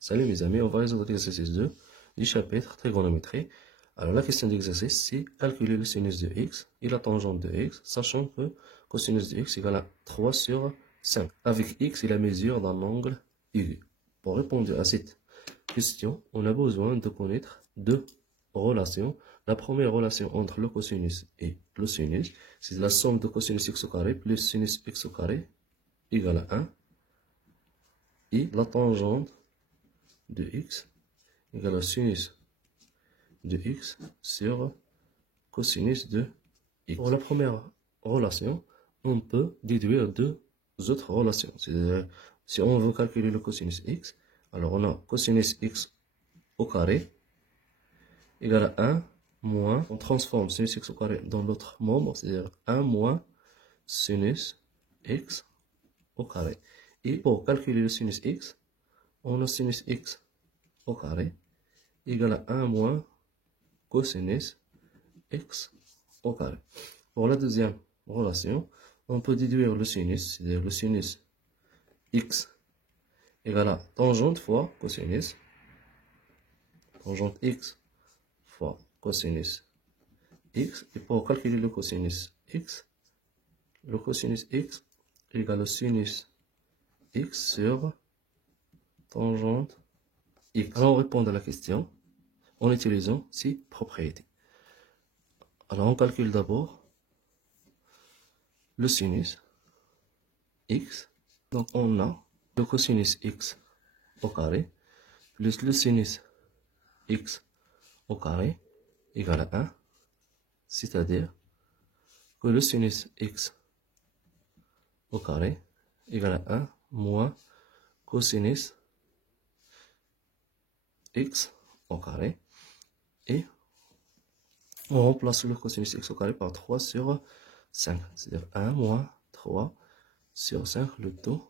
Salut mes amis, on va résoudre l'exercice 2 du chapitre trigonométrie. Alors la question d'exercice, c'est calculer le sinus de x et la tangente de x, sachant que cosinus de x égale à 3 sur 5, avec x et la mesure d'un angle aigu. Pour répondre à cette question, on a besoin de connaître deux relations. La première relation entre le cosinus et le sinus, c'est la somme de cosinus x au carré plus sinus x au carré égale à 1. Et la tangente de x égale à sinus de x sur cosinus de x. Pour la première relation, on peut déduire deux autres relations. C'est-à-dire, si on veut calculer le cosinus x, alors on a cosinus x au carré égale à 1 moins, on transforme sinus x au carré dans l'autre membre, c'est-à-dire 1 moins sinus x au carré. Et pour calculer le sinus x, on a sinus x au carré égale à 1 moins cosinus x au carré. Pour la deuxième relation, on peut déduire le sinus, c'est-à-dire le sinus x égale à tangente fois cosinus, tangente x fois cosinus x. Et pour calculer le cosinus x égale au sinus x sur tangente x. Alors on répond à la question en utilisant ces propriétés. Alors on calcule d'abord le sinus x. Donc on a le cosinus x au carré plus le sinus x au carré égale à 1. C'est-à-dire que le sinus x au carré égale à 1 moins cosinus x au carré. Et on remplace le cosinus x au carré par 3 sur 5. C'est-à-dire 1 moins 3 sur 5, le tout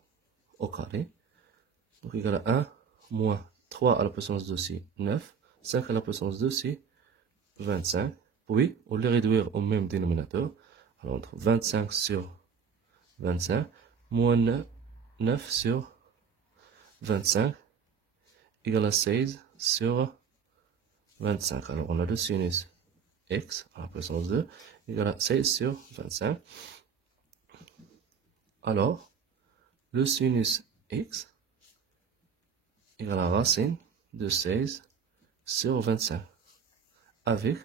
au carré. Donc égal à 1 moins 3 à la puissance 2, c'est 9. 5 à la puissance 2, c'est 25. Puis, on les réduire au même dénominateur. Alors, entre 25 sur 25, moins 9 sur 25, égale à 16 sur 25. Alors, on a le sinus x à la puissance 2, égale à 16 sur 25. Alors, le sinus x égale à racine de 16 sur 25. Avec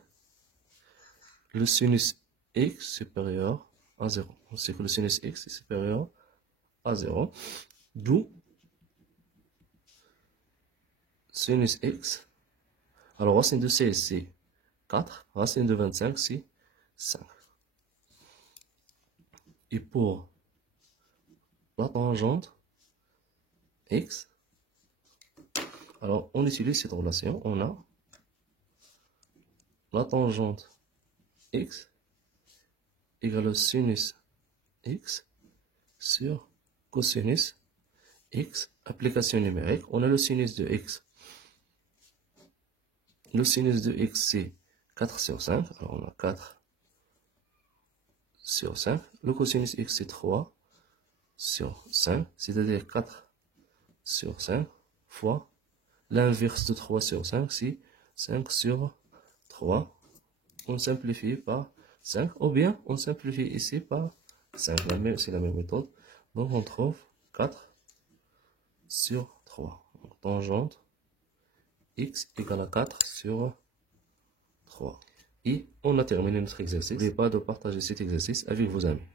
le sinus x supérieur à 0. On sait que le sinus x est supérieur à 0. D'où sinus x. Alors, racine de 16, c'est 4. Racine de 25, c'est 5. Et pour la tangente x, alors on utilise cette relation. On a la tangente x égale au sinus x sur cosinus x. Application numérique, on a le sinus de x. Le sinus de x, c'est 4 sur 5. Alors, on a 4 sur 5. Le cosinus x, c'est 3 sur 5. C'est-à-dire 4 sur 5 fois l'inverse de 3 sur 5, c'est 5 sur 3. On simplifie par 5. Ou bien, on simplifie ici par 5. C'est la même méthode. Donc, on trouve 4 sur 3. Donc, tangente x égale à 4 sur 3. Et on a terminé notre exercice. N'oubliez pas de partager cet exercice avec vos amis.